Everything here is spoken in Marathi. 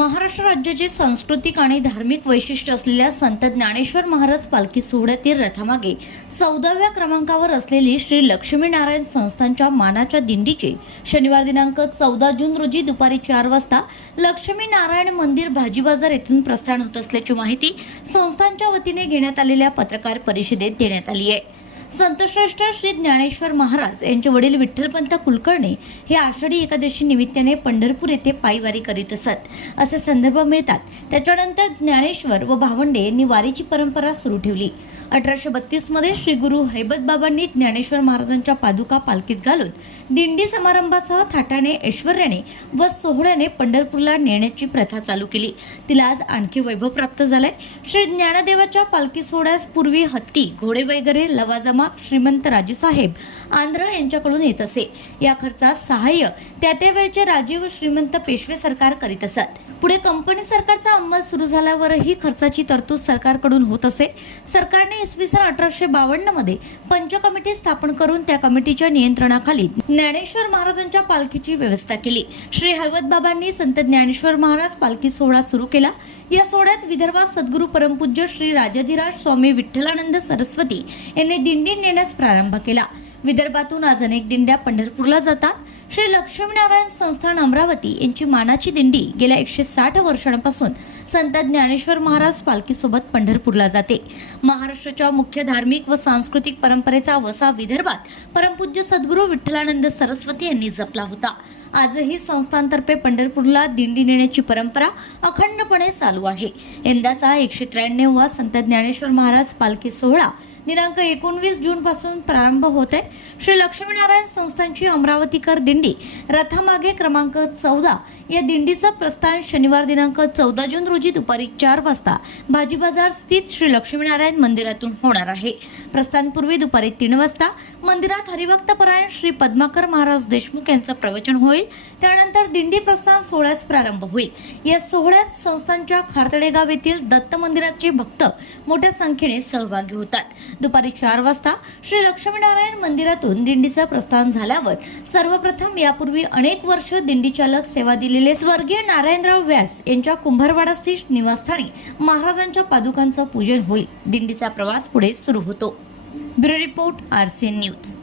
महाराष्ट्र राज्याचे सांस्कृतिक आणि धार्मिक वैशिष्ट्य असलेल्या संत ज्ञानेश्वर महाराज पालखी सोहळ्यातील रथामागे चौदाव्या क्रमांकावर असलेली श्री लक्ष्मीनारायण संस्थांच्या मानाच्या दिंडीचे शनिवार दिनांक चौदा जून रोजी दुपारी चार वाजता लक्ष्मीनारायण मंदिर भाजी बाजार येथून प्रस्थान होत असल्याची माहिती संस्थांच्या वतीने घेण्यात आलेल्या पत्रकार परिषदेत देण्यात आली आहे. संतश्रेष्ठ श्री ज्ञानेश्वर महाराज यांचे वडील विठ्ठलपंत कुलकर्णी हे आषाढी एकादशी निमित्ताने पंढरपूर येथे पायवारी करीत असत. असे संदर्भ मिळतात. त्याच्यानंतर ज्ञानेश्वर व भावंडे यांनी वारीची परंपरा सुरू ठेवली. अठराशे बत्तीसमध्ये श्री गुरु हैबतबाबांनी ज्ञानेश्वर महाराजांच्या पादुका पालखीत घालून दिंडी समारंभासह थाटाने ऐश्वर्याने व सोहळ्याने पंढरपूरला नेण्याची प्रथा चालू केली. तिला आज आणखी वैभव प्राप्त झालंय. श्री ज्ञानदेवाच्या पालखी सोहळ्यास पूर्वी हत्ती घोडे वगैरे लवाजमा श्रीमंत राजेसाहेब आंध्र यांच्याकडून येत असे. या खर्चात सहाय्य त्या त्या वेळचे राजे श्रीमंत पेशवे सरकार करीत असत. पुढे कंपनी सरकारचा अंमल सुरू झाल्यावरही खर्चाची तरतूद सरकारकडून होत असे. सरकारने इसवी सन अठराशे बावन्नमध्ये पंच कमिटी स्थापन करून त्या कमिटीच्या नियंत्रणाखाली ज्ञानेश्वर महाराजांच्या पालखीची व्यवस्था केली. श्री हैवतबाबांनी संत ज्ञानेश्वर महाराज पालखी सोहळा सुरू केला. या सोहळ्यात विदर्भात सद्गुरू परमपूज्य श्री राजाधिराज स्वामी विठ्ठलानंद सरस्वती यांनी दिंडी नेण्यास प्रारंभ केला. विदर्भातून आज अनेक दिंड्या पंढरपूरला जातात. श्री लक्ष्मीनारायण संस्थान अमरावती यांची मानाची दिंडी गेल्या एकशे साठ वर्षांपासून संत ज्ञानेश्वर महाराज पालखीसोबत पंढरपूरला जाते. महाराष्ट्राच्या मुख्य धार्मिक व सांस्कृतिक परंपरेचा वसा विदर्भात परमपूज्य सद्गुरू विठ्ठलानंद सरस्वती यांनी जपला होता. आजही संस्थांतर्फे पंढरपूरला दिंडी नेण्याची परंपरा अखंडपणे चालू आहे. यंदाचा एकशे त्र्याण्णव संत ज्ञानेश्वर महाराज पालखी सोहळा दिनांक एकोणवीस जून पासून प्रारंभ होत आहे. श्री लक्ष्मीनारायण संस्थांची अमरावतीकर दिंडी रथामागे क्रमांक चौदा या दिंडीचं प्रस्थान शनिवार दिनांक चौदा जून रोजी दुपारी चार वाजता भाजी बाजार स्थित श्री लक्ष्मीनारायण मंदिरातून होणार आहे. प्रस्थानपूर्वी दुपारी तीन वाजता मंदिरात हरिभक्तपरायण श्री पद्माकर महाराज देशमुख यांचं प्रवचन होईल. त्यानंतर दिंडी प्रस्थान सोहळ्यास प्रारंभ होईल. या सोहळ्यात संस्थांच्या खारतडे गाव येथील दत्त मंदिराचे भक्त मोठ्या संख्येने सहभागी होतात. दुपारी चार वाजता श्री लक्ष्मीनारायण मंदिरातून दिंडीचं प्रस्थान झाल्यावर सर्वप्रथम यापूर्वी अनेक वर्ष दिंडी चालक सेवा दिलेले स्वर्गीय नारायणराव व्यास यांच्या कुंभारवाडा स्थित निवासस्थानी महाराजांच्या पादुकांचं पूजन होईल. दिंडीचा प्रवास पुढे सुरू होतो. Bureau report RCN news.